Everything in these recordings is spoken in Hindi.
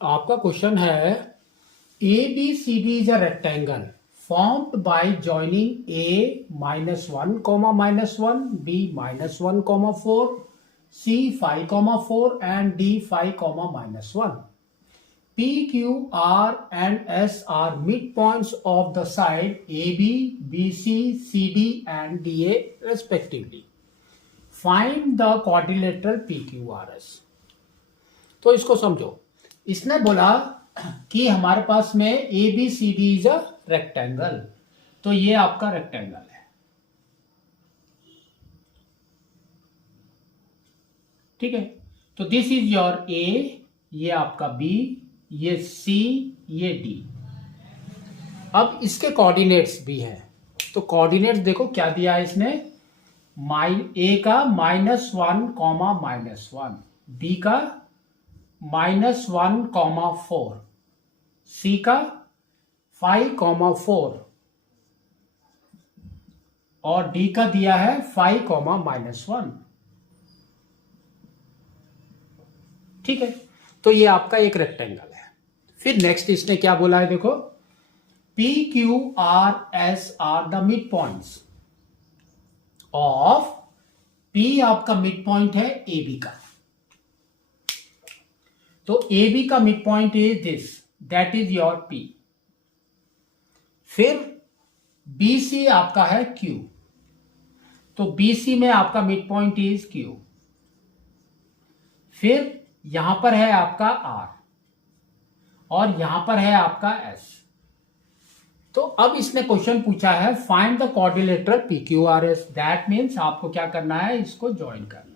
आपका क्वेश्चन है A B C D is a rectangle formed by joining a minus 1 comma minus 1 b minus 1 comma 4 c 5 comma 4 and d 5 comma minus 1. P, Q, R and S are midpoints of the side AB, BC, CD and DA respectively. Find the quadrilateral PQRS. तो इसको समझो। इसने बोला कि हमारे पास में A B C D is a rectangle, तो ये आपका रेक्टेंगल है, ठीक है। तो दिस इज योर ए, ये आपका बी, ये सी, ये डी। अब इसके कोऑर्डिनेट्स भी हैं, तो कोऑर्डिनेट्स देखो क्या दिया है इसने। ए का -1 कॉमा -1, बी का -1 कॉमा 4, सी का 5 कॉमा 4 और डी का दिया है 5 कॉमा -1, ठीक है। तो ये आपका एक रेक्टेंगल है। फिर नेक्स्ट इसने क्या बोला है, देखो P Q R S R the mid points of P, आपका मिड पॉइंट है ए बी का, तो ए बी का mid point is this, that is your P. फिर बी सी आपका है क्यू, तो बी सी में आपका मिड पॉइंट इज क्यू। फिर यहां पर है आपका आर और यहां पर है आपका एस। तो अब इसने क्वेश्चन पूछा है find the quadrilateral P Q R S. That means आपको क्या करना है, इसको ज्वाइन करना है,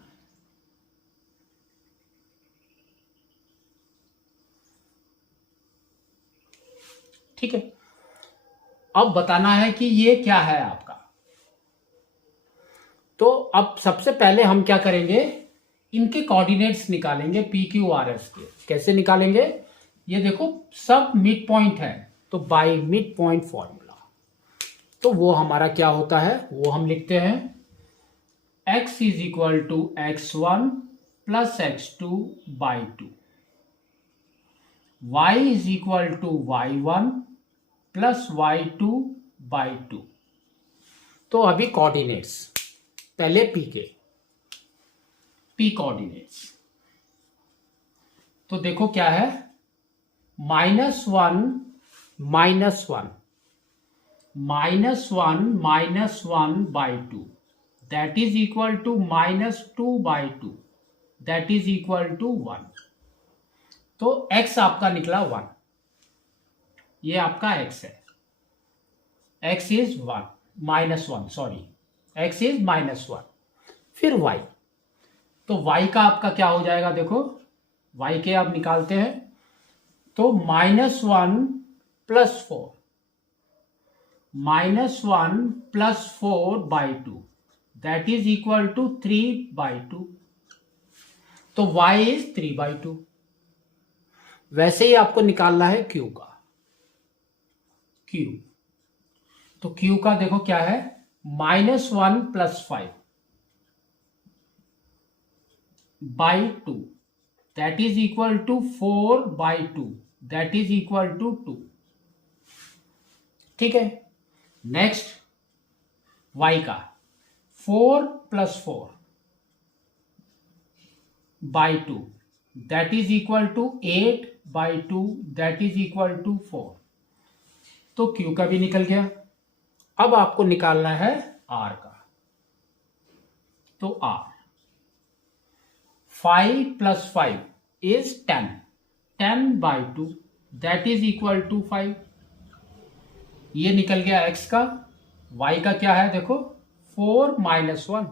ठीक है। अब बताना है कि ये क्या है आपका। तो अब सबसे पहले हम क्या करेंगे, इनके कोऑर्डिनेट्स निकालेंगे पी क्यू आर एस के। कैसे निकालेंगे, ये देखो सब मिड पॉइंट है, तो बाय मिड पॉइंट फॉर्मूला। तो वो हमारा क्या होता है, वो हम लिखते हैं x is equal to x1 plus x2 by 2, y is equal to y1 plus y2 by 2। तो अभी कोऑर्डिनेट्स, पहले पी कोऑर्डिनेट्स, तो देखो क्या है, -1 -1 -1 by 2 that is equal to -2 by 2 that is equal to 1। तो x आपका निकला 1, ये आपका x है, x is -1 sorry, x is -1। फिर y, तो y का आपका क्या हो जाएगा, देखो y के आप निकालते हैं, तो -1 plus 4, -1 plus 4 by 2 that is equal to 3 by 2। तो y इज 3 बाई 2। वैसे ही आपको निकालना है q का, q, तो q का देखो क्या है, -1 plus 5 by 2 that is equal to 4 by 2 that is equal to 2, ठीक है। नेक्स्ट y का 4 plus 4 by 2 that is equal to 8 by 2 that is equal to 4। तो q का भी निकल गया। अब आपको निकालना है r का, तो r 5 plus 5 is 10 by 2 that is equal to 5। ये निकल गया x का। y का क्या है, देखो 4 -1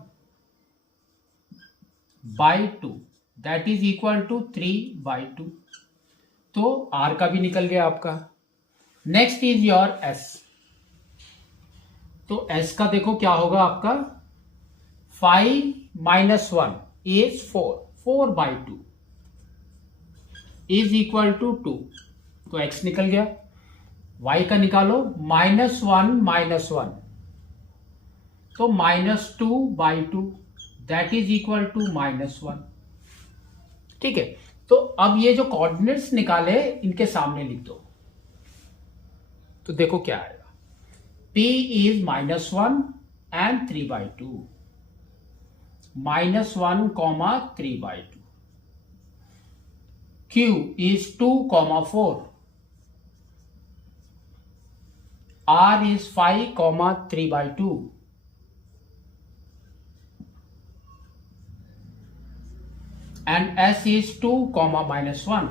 by 2 that is equal to 3 by 2। तो r का भी निकल गया आपका। नेक्स्ट इज योर s, तो s का देखो क्या होगा आपका, 5 -1 is 4 by 2 is equal to 2, तो x निकल गया। y का निकालो, -1 तो -2 by 2 that is equal to -1, ठीक है। तो अब ये जो कोऑर्डिनेट्स निकाले इनके सामने लिख दो, तो देखो क्या आएगा। P is -1 and 3/2, -1, 3/2. Q is 2, 4. R is 5, 3/2. And S is 2, -1.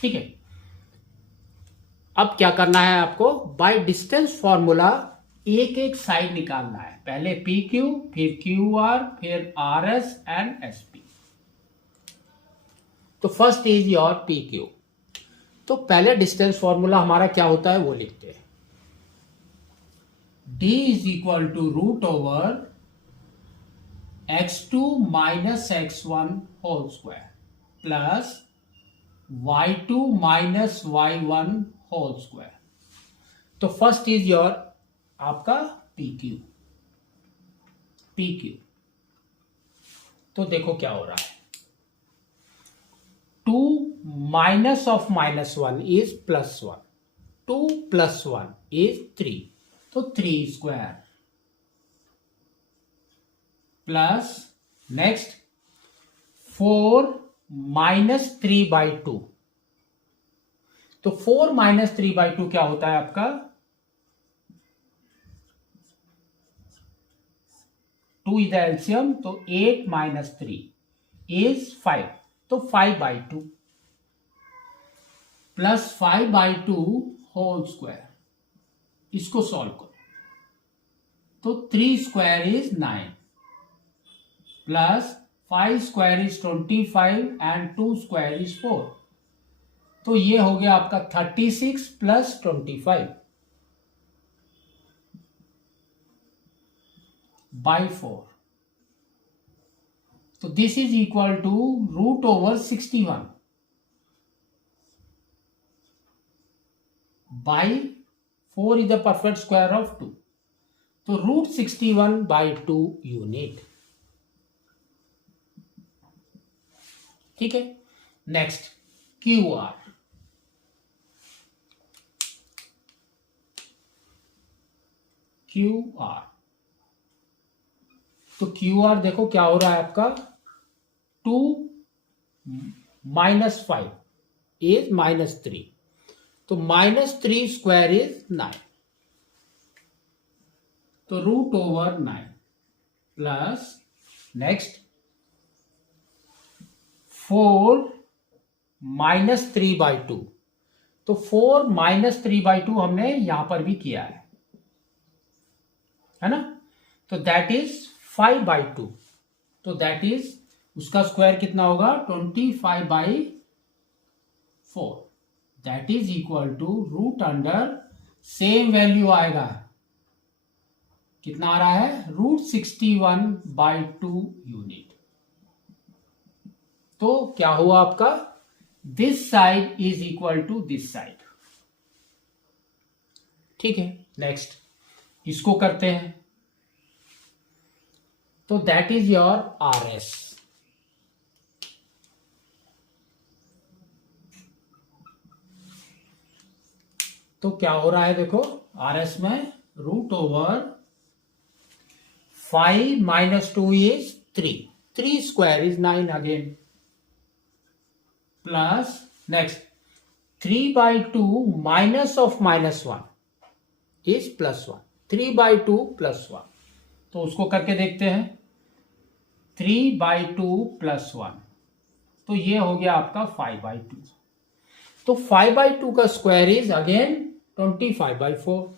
ठीक है। अब क्या करना है आपको, बाय डिस्टेंस फॉर्मूला एक एक साइड निकालना है। पहले पी क्यू, फिर क्यू आर, फिर R S and S P. तो first is your P Q. तो पहले डिस्टेंस फॉर्मूला हमारा क्या होता है वो लिखते हैं। D इज इक्वल टू √ओवर x2 - x1 whole square plus y2 - y1 whole square. तो फर्स्ट इज योर आपका PQ। तो देखो क्या हो रहा है, 2 माइनस ऑफ -1 इज +1, 2 + 1 इज 3, तो 3 स्क्वायर प्लस नेक्स्ट 4 - 3/2। तो 4 - 3/2 क्या होता है आपका, 2 इज द एलसीएम, तो 8 - 3 इज 5, तो 5/2 प्लस 5/2 होल स्क्वायर। इसको सॉल्व करो तो 3 square is 9 plus 5 square is 25 and 2 square is 4। तो ये हो गया आपका 36 plus 25 by 4. So this is equal to √61 by 4 is the perfect square of 2. तो √61/2 यूनिट। ठीक है। Next QR। तो QR देखो क्या हो रहा है आपका, 2 - 5 इज -3, तो -3 स्क्वायर इज 9, तो √9 प्लस नेक्स्ट 4 - 3/2। तो 4 - 3/2 हमने यहां पर भी किया है ना, तो दैट इज 5/2। तो दैट इज उसका स्क्वायर कितना होगा, 25/4। That is equal to √, same value आएगा, कितना आ रहा है, √61/2 यूनिट। तो क्या हुआ आपका, this side is equal to this side. ठीक है। नेक्स्ट इसको करते हैं, तो दैट इज योर RS। तो क्या हो रहा है देखो, RS में √5 - 2 is 3, 3 square is 9 again, plus next 3/2 minus of -1 is +1, 3/2 +1। तो उसको करके देखते हैं, 3/2 +1, तो ये हो गया आपका 5/2। तो 5/2 का स्क्वायर इज अगेन 25/4।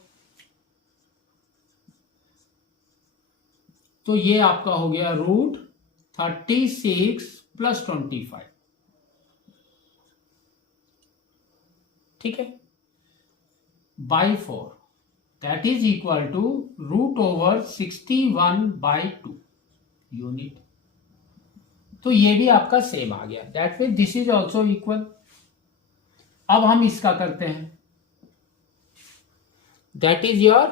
तो ये आपका हो गया √36 + 25। ठीक है, by 4, that is equal to √61/2 unit. तो ये भी आपका सेम आ गया, that mean this is also equal. अब हम इसका करते हैं, दैट इज योर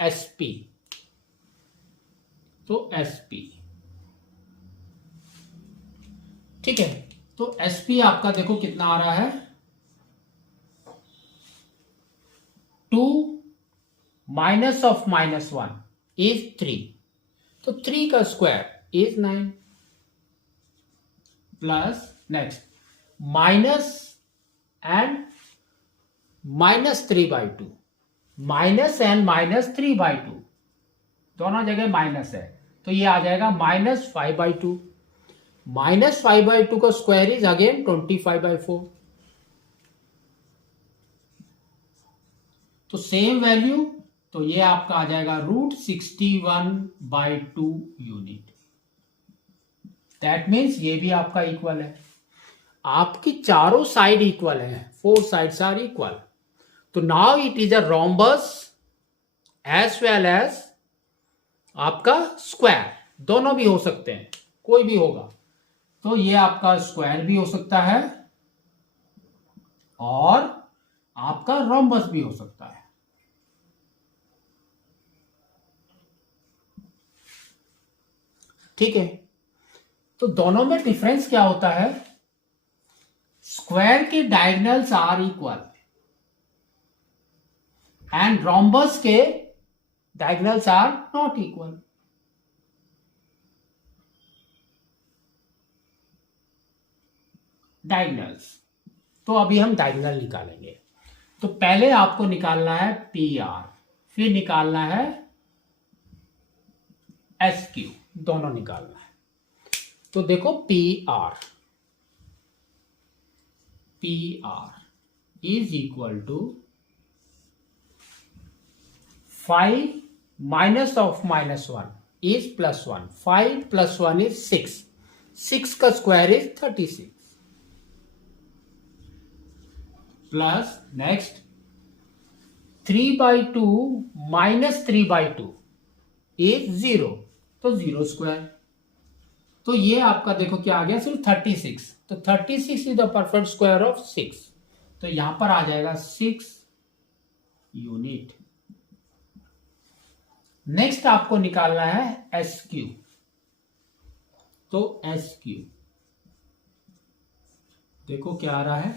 SP। तो SP ठीक है, तो एसपी आपका देखो कितना आ रहा है, 2 माइनस ऑफ -1 इज 3, तो 3 का square is 9, plus next minus and -3/2, minus and -3/2 दोनों जगह माइनस है, तो ये आ जाएगा -5/2, -5/2 का स्क्वायर इज अगेन 25/4, तो सेम वैल्यू, तो ये आपका आ जाएगा √61/2 यूनिट। दैट मीन्स ये भी आपका इक्वल है, आपकी चारों साइड इक्वल है, 4 साइड्स आर इक्वल, तो now it is a rhombus as well as आपका स्क्वायर, दोनों भी हो सकते हैं, कोई भी होगा, तो ये आपका स्क्वायर भी हो सकता है और आपका रोम्बस भी हो सकता है। ठीक है, तो दोनों में डिफरेंस क्या होता है, स्क्वायर के diagonals are equal and rhombus के diagonals are not equal. Diagonals, तो अभी हम डायगोनल निकालेंगे, तो पहले आपको निकालना है पी आर, फिर निकालना है एस क्यू, दोनों निकालना है। तो देखो P R is equal to 5 minus of -1 is +1, 5 + 1 is 6, 6 का square is 36, plus next 3/2 -3/2 is 0, तो 0 स्क्वायर, तो ये आपका देखो क्या आ गया, सिर्फ 36, तो 36 is the perfect square of 6, तो यहां पर आ जाएगा 6 यूनिट। नेक्स्ट आपको निकालना है एस क्यू, तो एस क्यू देखो क्या आ रहा है,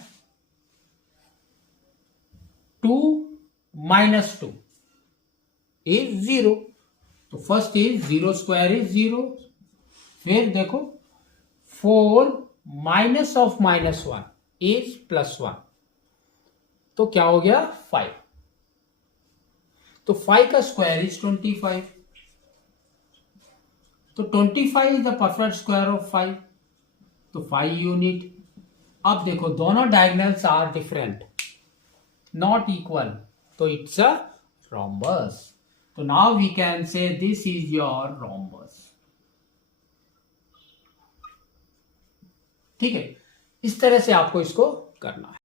2 - 2 इज 0, तो फर्स्ट इज 0 स्क्वायर इज 0, फिर देखो 4 माइनस ऑफ -1 इज +1, तो क्या हो गया 5, तो 5 का स्क्वायर इज 25, तो 25 is the perfect square of 5, तो 5 यूनिट। अब देखो दोनों diagonals are different, not equal, तो इट्स अ रोम्बस, तो now we can say this is your rhombus. ठीक है, इस तरह से आपको इसको करना है।